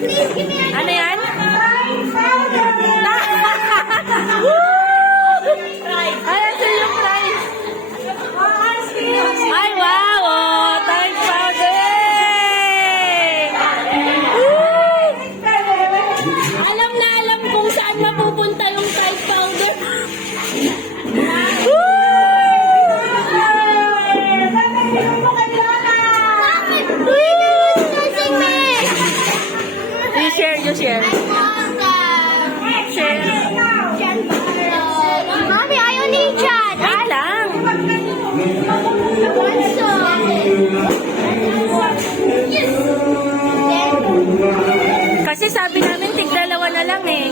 Ano yan? Ayan sir yung price. Ay, wow! Oh, Tide powder! Alam na alam kung saan mapupunta yung Tide powder. You share. Share. Mami, ayaw ni Chad. Wait lang. Kasi sabi namin tig-dalawa na lang eh.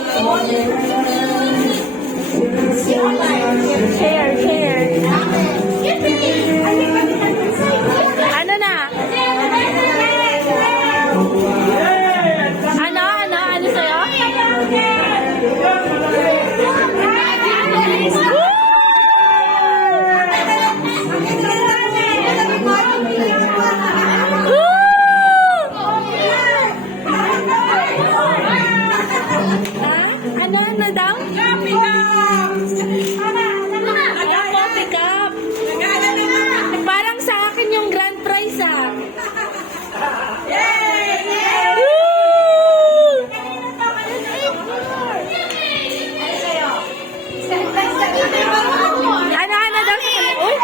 Share, share. Ano na? Ano sa'yo? Ano daw? Pick up. Parang sa akin yung grand prize ah. Ano daw? Uy,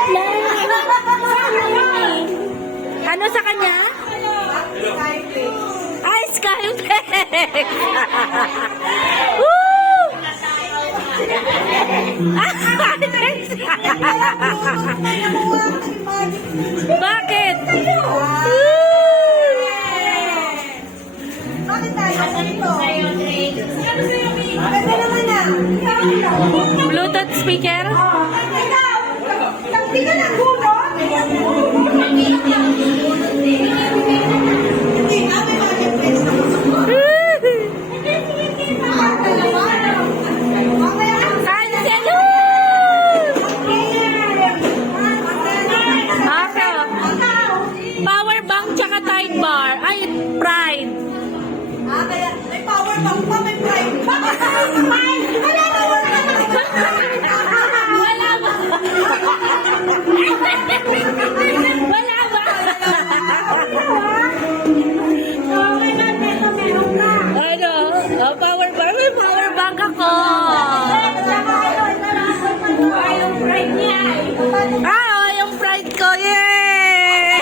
ano sa kanya? Ay, Skyflex! Woo! Bakit? Bluetooth speaker? Power bank tsaka Tide bar. Ay, Pride. Kaya may power bank pa, may pride. Wala ba? Wala ba? Ano? Oh, power bank. May power bank ako. Yung pride niya. Ah, yung pride ko. Yay!